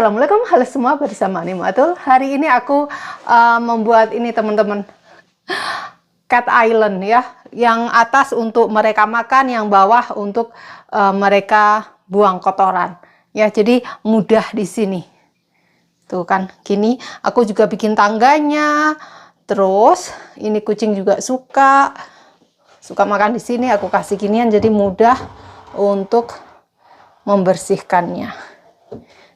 Assalamualaikum, halo semua, bersama Membuat. Hari ini aku membuat ini teman-teman, cat island ya, yang atas untuk mereka makan, yang bawah untuk mereka buang kotoran ya. Jadi mudah di sini. Tuh kan, gini aku juga bikin tangganya. Terus ini kucing juga suka makan di sini. Aku kasih ginian, jadi mudah untuk membersihkannya.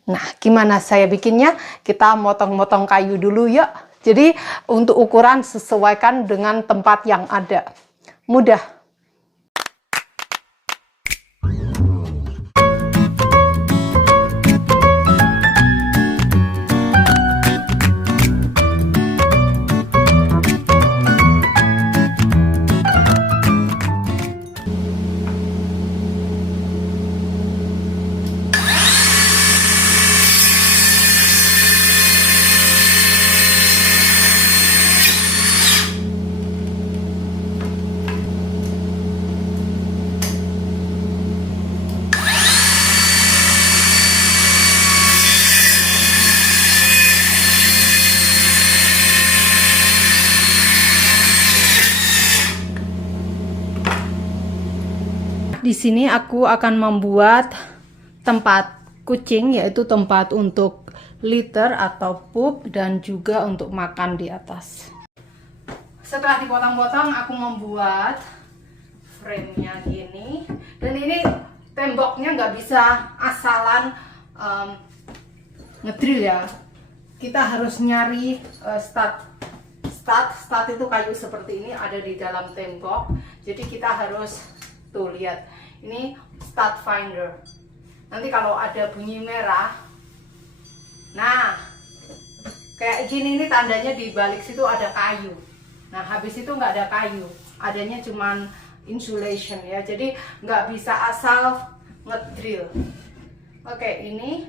Nah, gimana saya bikinnya? Kita motong-motong kayu dulu yuk. Jadi untuk ukuran sesuaikan dengan tempat yang ada. Mudah. Di sini aku akan membuat tempat kucing, yaitu tempat untuk litter atau pup dan juga untuk makan di atas. Setelah dipotong-potong, aku membuat frame-nya gini. Dan ini temboknya nggak bisa asalan ngedrill ya. Kita harus nyari stud itu kayu seperti ini ada di dalam tembok. Jadi kita harus tuh lihat, ini stud finder. Nanti kalau ada bunyi merah, nah kayak gini, ini tandanya di balik situ ada kayu. Nah habis itu nggak ada kayu, adanya cuman insulation ya. Jadi nggak bisa asal ngedrill. Oke, ini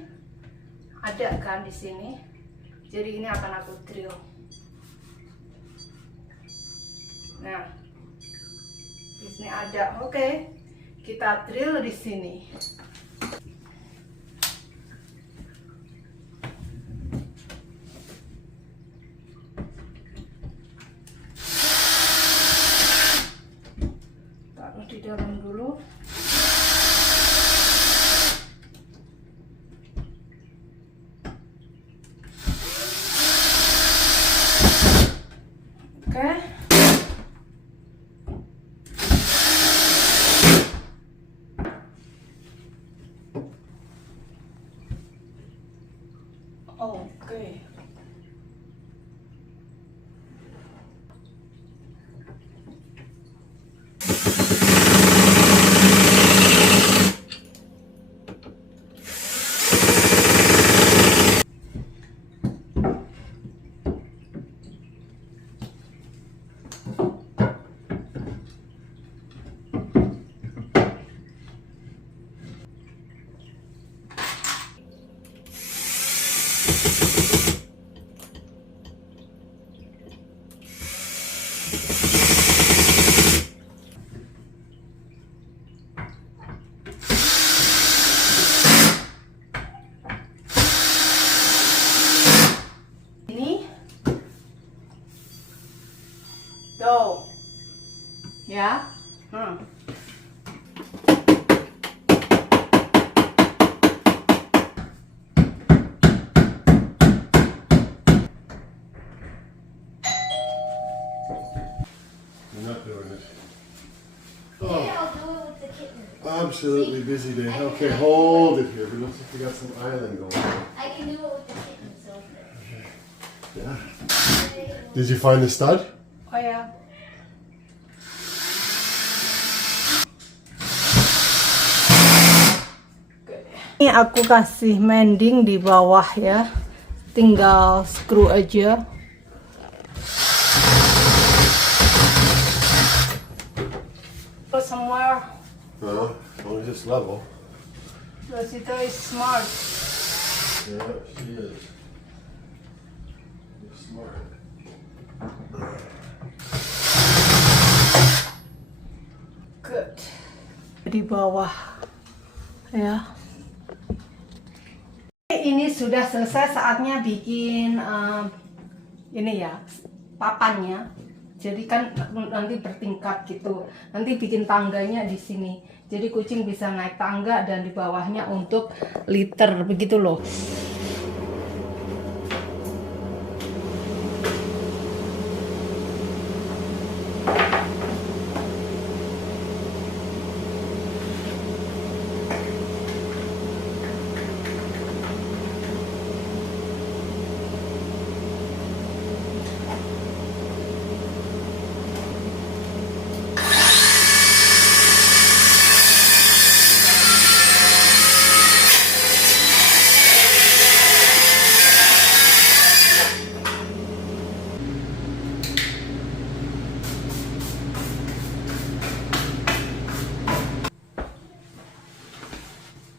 ada kan di sini. Jadi ini akan aku drill. Nah, di sini ada. Oke, kita drill di sini. Taruh di dalam dulu. Oke. Oke. Tuh ya. You're not doing it. Maybe I'll do it with the kitten. Absolutely busy day. Okay, hold it here. It looks like you got some island going on. I can do it with the kitten, so. Yeah. Did you find the stud? Oh ya. Ini aku kasih mending di bawah ya. Tinggal screw aja. Put somewhere. No, as long as it's level. Rosita is smart. Yeah, she is. You're smart. Good. Di bawah ya. ini sudah selesai, saatnya bikin ini ya, papannya. Jadi kan nanti bertingkat gitu. Nanti bikin tangganya di sini. Jadi kucing bisa naik tangga dan di bawahnya untuk liter begitu loh.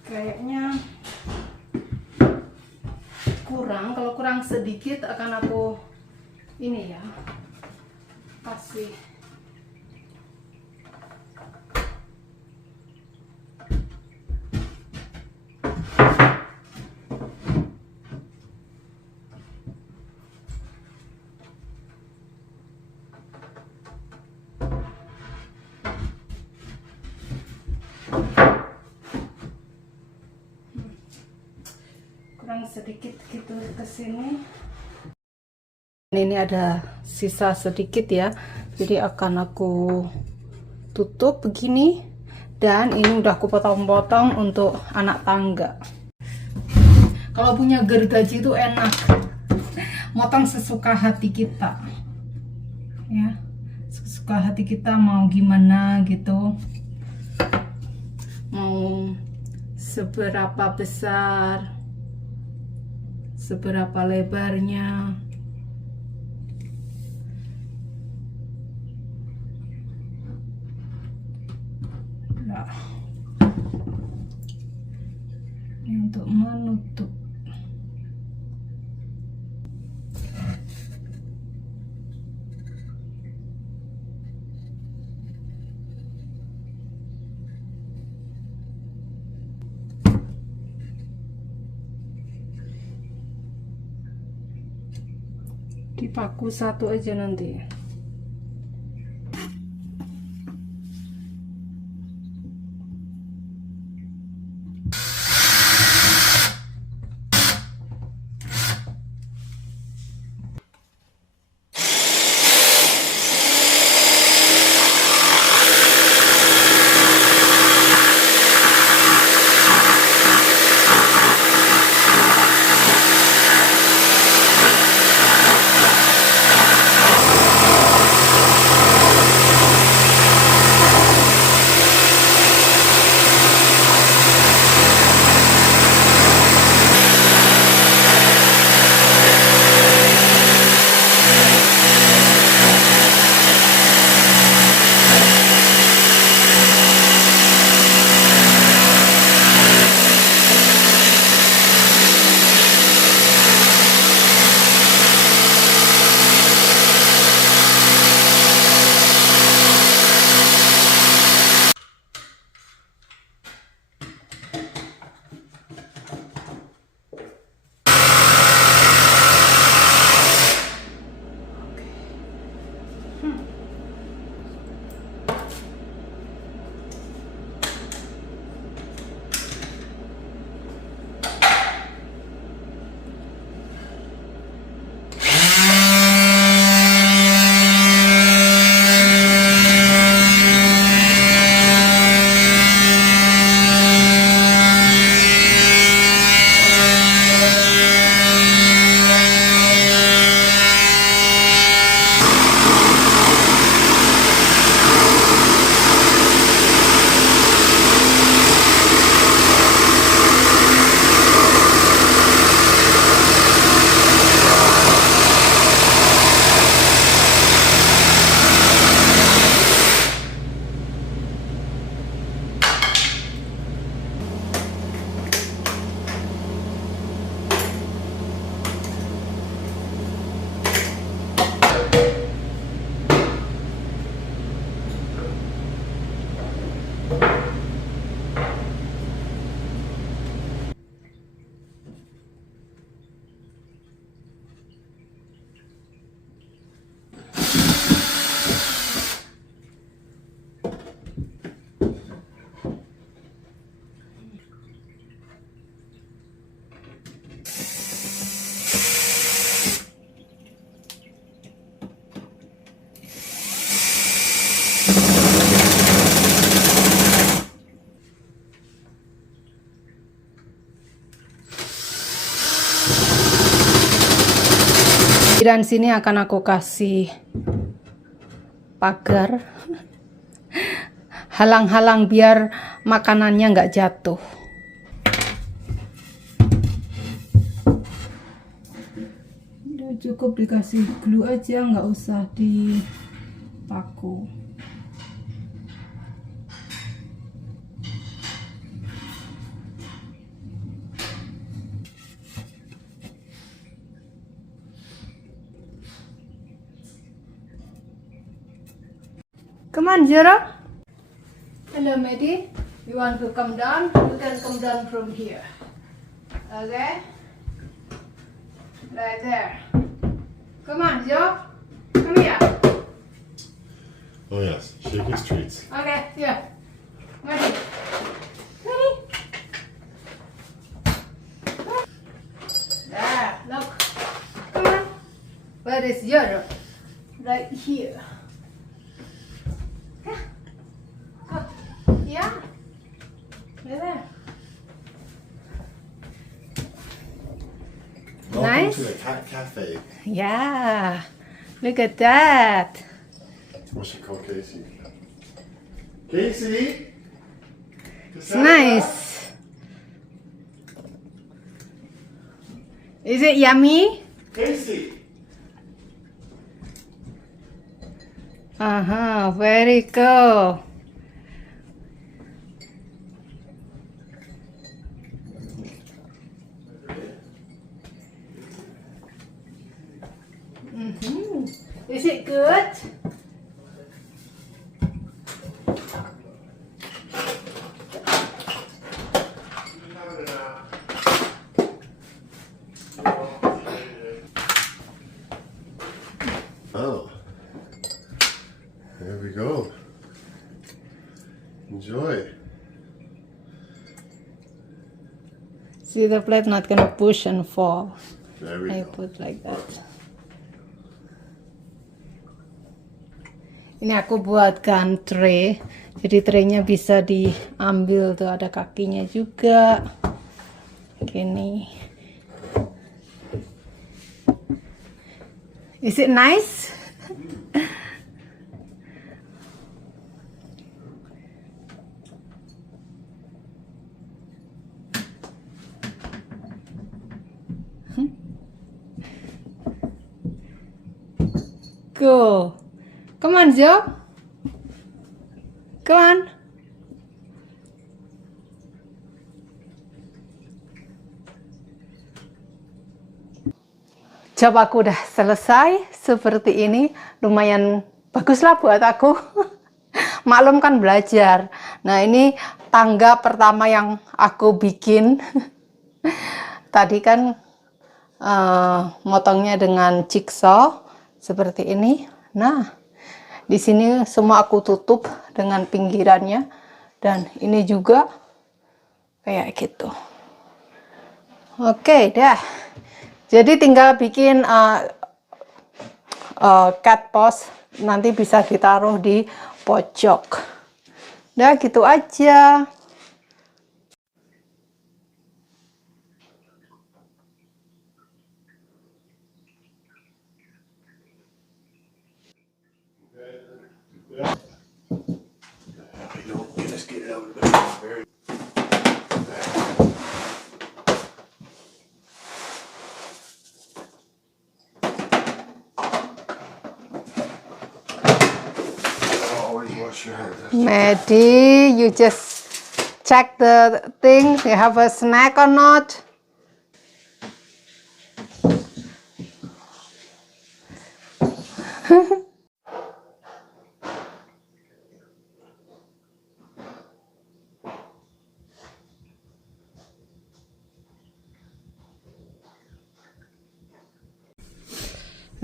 Kayaknya kurang, kalau kurang sedikit akan aku ini ya kasih. Kurang sedikit gitu ke sini. Ini ada sisa sedikit ya, jadi akan aku tutup begini, dan ini udah aku potong-potong untuk anak tangga. Kalau punya gergaji itu enak, motong sesuka hati kita ya, sesuka hati kita mau gimana gitu, mau seberapa besar, seberapa lebarnya. Nah, ini untuk menutup. Dipaku satu aja nanti. Dan sini akan aku kasih pagar, halang-halang biar makanannya nggak jatuh. Udah cukup dikasih glue aja, nggak usah dipaku. Come on, Zero. Hello, Mehdi. You want to come down? You can come down from here. Okay? Right there. Come on, Joe. Come here. Oh yes, shake his treats. Okay, here. Mehdi. Mehdi. There, look. Come on. Where is Zero? Right here. Yeah. There. Welcome Nice. to the cat cafe. Yeah. Look at that. What's she called, Casey? Casey? It's nice. Is it yummy? Casey! Very cool. Is it good? Oh. There we go. Enjoy. See, the plate not gonna push and fall. There we I go. put like that. Ini aku buatkan tray, jadi traynya bisa diambil tuh, ada kakinya juga. Gini. Is it nice? Cool. Come on, Joe. Come on. Job aku udah selesai seperti ini, lumayan baguslah buat aku. Maklum kan belajar. Nah, ini tangga pertama yang aku bikin. Tadi kan motongnya dengan jigsaw seperti ini. Nah, di sini semua aku tutup dengan pinggirannya, dan ini juga kayak gitu. Oke, dah. Jadi tinggal bikin cat post, nanti bisa ditaruh di pojok. Dah, gitu aja. Let's get it out of the Always wash your hands. Mehdi, you just check the thing. You have a snack or not?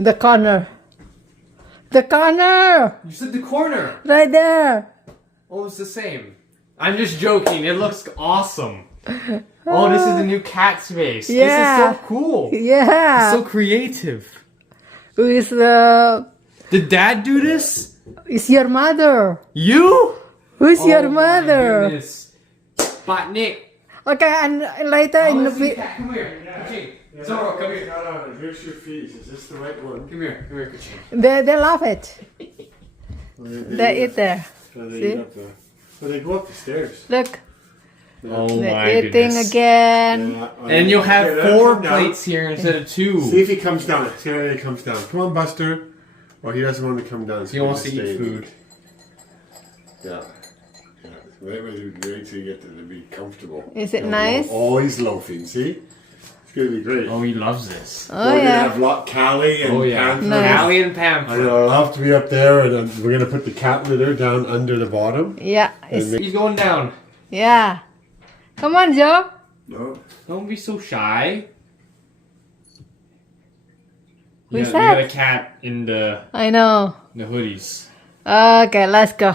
The corner. The corner! You said the corner. Right there. Oh, it's the same. I'm just joking. It looks awesome. Oh, this is the new cat space. Yeah. This is so cool. Yeah. It's so creative. Who is the... Did Dad do this? Is your mother? You? Who's your Oh my mother? goodness. Spot Nick. Okay, and later in Oh, the let's see, vi- cat. Come here. Kucing. Yeah, So, that's come what here. we got on it. Here's your feet. Is this the right one? Come here, Kucing. They love it. They eat there. Oh, they See? eat up there. So they go up the stairs. Look, Oh they're my eating goodness. again. Yeah, And you'll have okay, let him 4 come down. plates here instead of 2. See if he comes down. See how he comes down. Come on, Buster. Well, he doesn't want to come down. So He wants to he's eat staying. food. Yeah. Wait till you get to be comfortable. Is it He'll nice? Oh, he's loafing. See? It's going to be great. Oh, he loves this. Oh We're going to yeah. have Callie and Oh yeah. Panther. Nice. Allie and I Pamper. know, I'll have to be up there, and then we're going to put the cat litter down under the bottom. Yeah. And He's going down. Yeah. Come on, Joe. No. Don't be so shy. We You said. got a cat in the I know. hoodies. Okay, let's go.